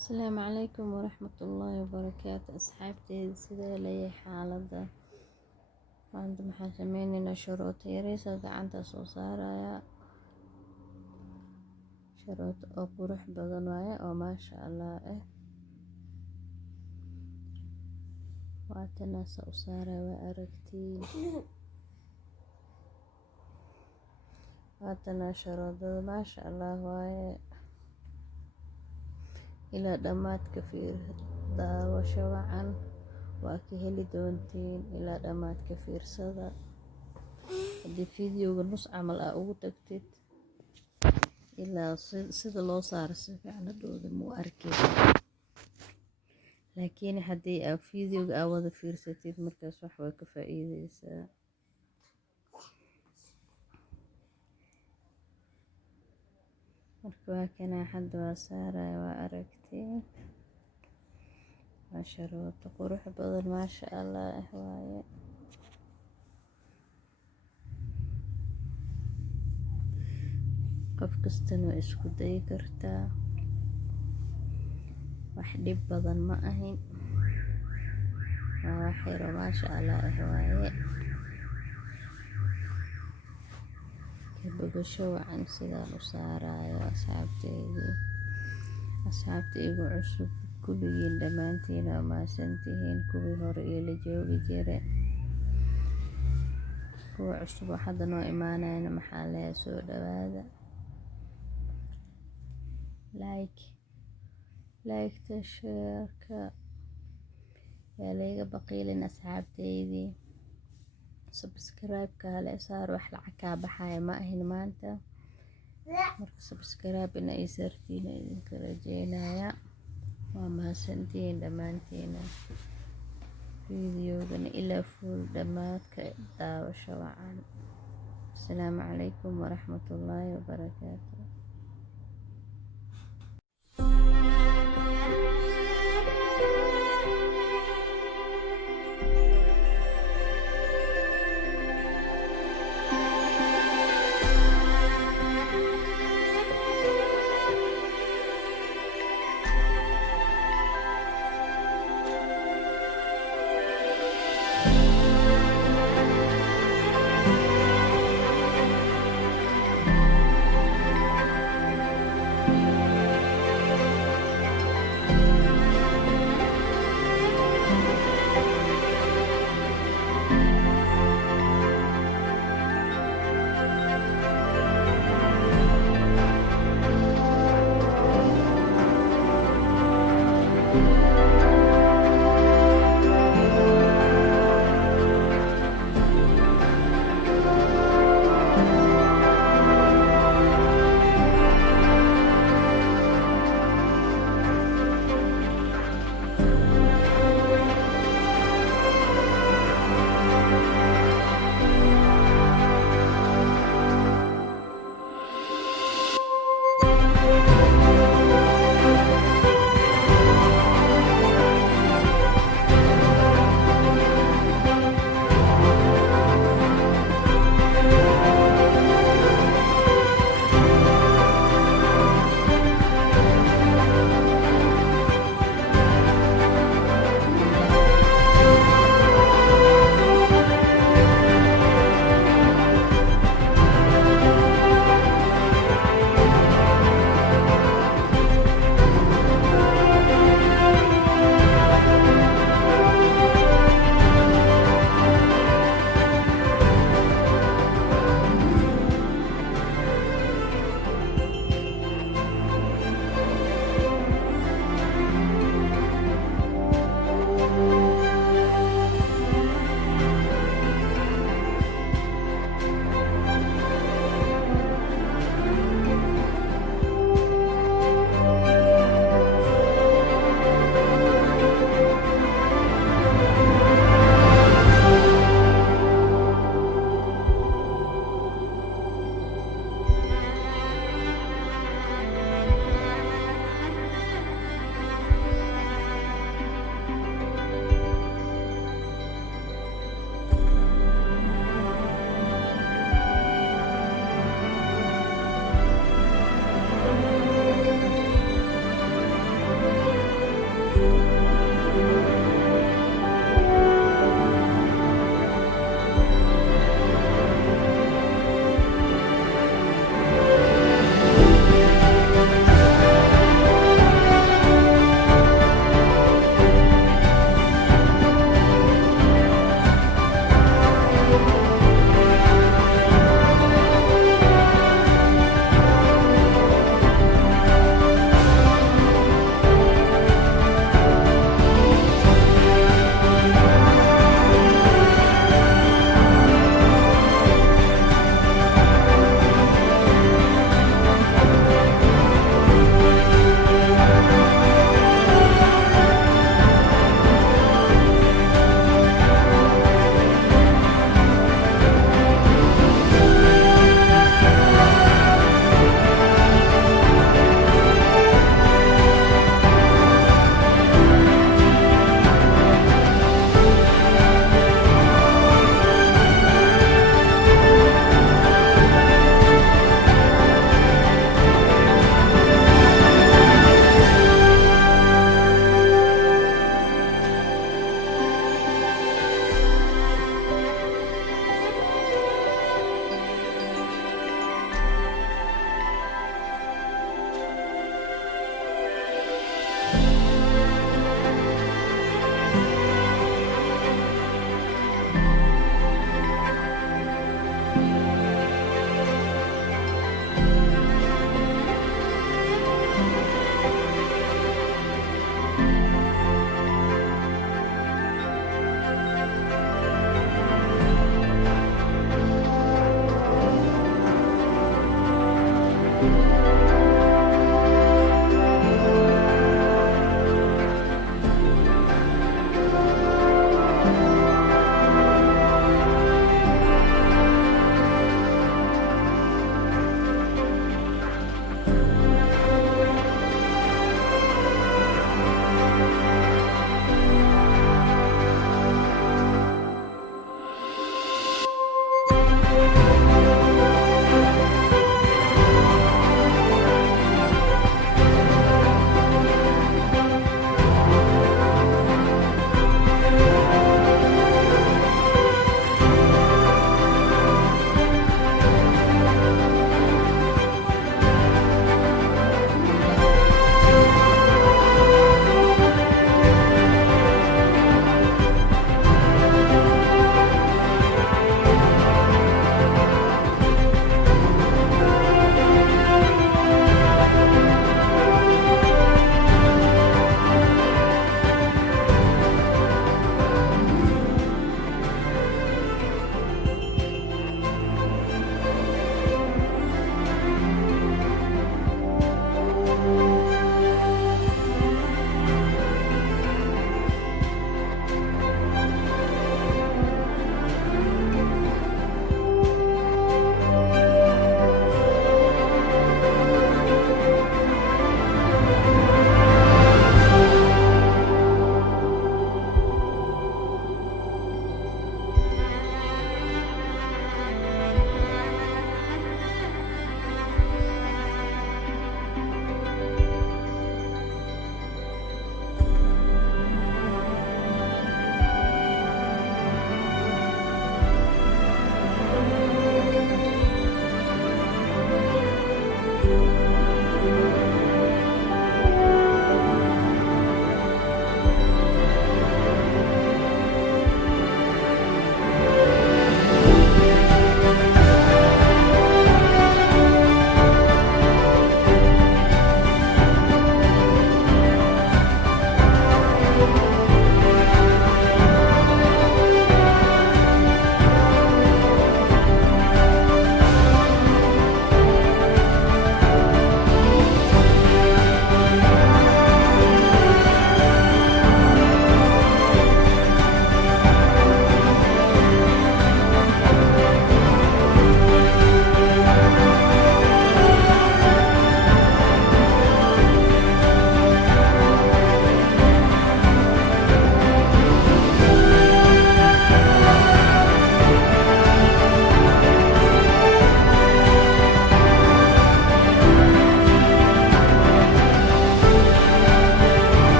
Asalaamu calaykum waraxmatullaahi wabarakaatu asxaabteeda sidee leeyahay xaalada maanta maxaan sameyneynaa sharooto yariis oo gacanta soo saaraya sharooto oo qurux badan waaye oo maasha allah waatana saa u saaraya waa aragtiin waatana sharootada maasha allah waaye ilaa dhammaadka daawasho wacan waa ka heli doontiin ilaa dhammaadka fiirsada haddii fiidiyowga nus camal aa ugu tagtid ilaa sida loo saaro si fiican hadhowda muu arkay laakiin haddii aa fiidiyowga aa wada fiirsatid markaas wax waa ka faa'iideysaa marka waa kanaa hadda waa saaraya waa aragtiin waa sharooto qurux badan maasha allah waaye qof kastana waa isku dayi kartaa wax dhib badan ma ahin waa wax yar oo maasha allah waaye ka bogasho wacan sidaan u saarayo asxaabta igu cusub kulligiin dhammaantiin waa mahadsantihiin kuwii hore ila joogi jire kuwa cusub oo hadda noo imaanayana maxaa leeyahay soo dhawaada like sheerka yaa layga baqiilin asxaabteydii subscribe-ka hale saar wax lacag kaa baxaya ma ahin maanta marka subscribe ina ii saartiina idinka rajeynaya waa mahadsantihiin dhammaantiina fiidiyowgana ilaa fuul dhammaadka daawasho wacan asalaamu calaykum waraxmatullaahi wabarakaatu